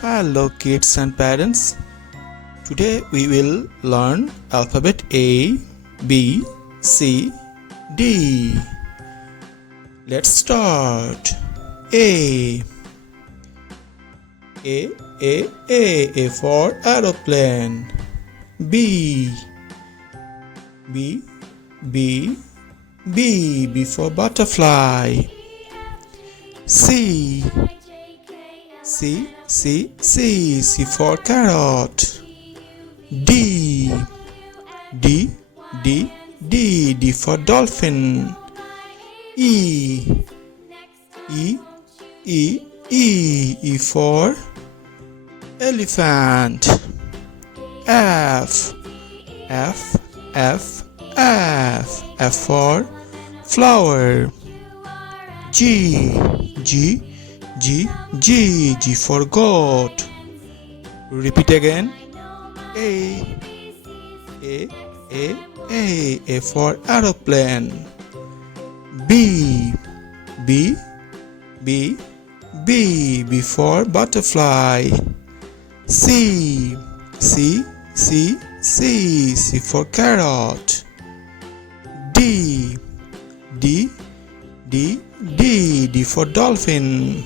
Hello kids and parents. Today we will learn alphabet A, B, C, D. Let's start. A. A for aeroplane. B. B for butterfly. C for carrot. D for dolphin. E for elephant. F for flower. G for goat. Repeat again. A for aeroplane. B for butterfly. C for carrot. D for dolphin.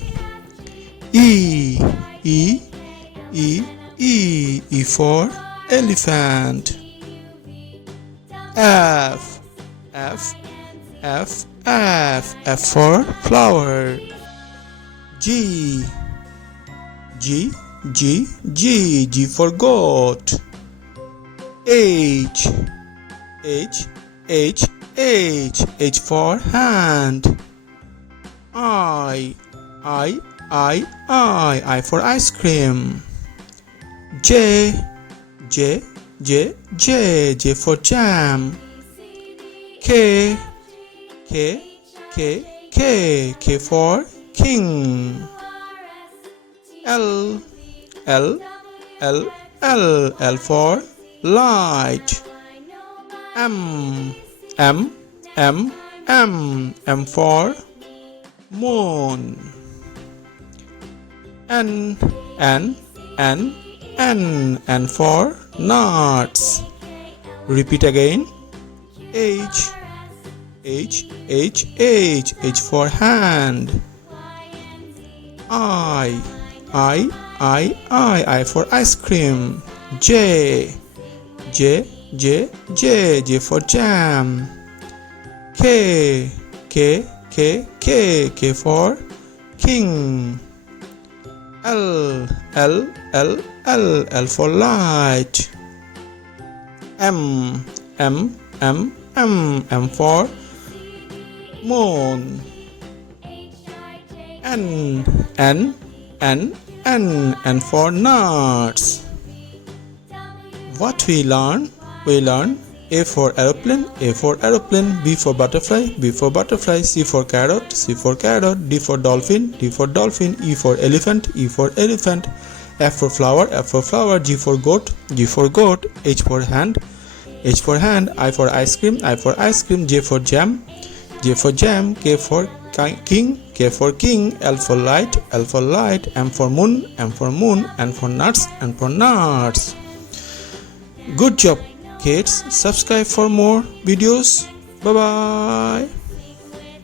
E for elephant. F for flower. G for goat. H for hand. I for ice cream. J for jam. K for king. L for light. M for moon. N for nuts. Repeat again. H for hand. I for ice cream. J for jam. K for king. L for light. M for moon. N for nuts. What we learn? We learn A for aeroplane, B for butterfly, C for carrot, D for dolphin, E for elephant, F for flower, G for goat, H for hand, I for ice cream, J for jam, K for king, L for light, M for moon, N for nuts. Good job, kids. Subscribe for more videos. Bye bye.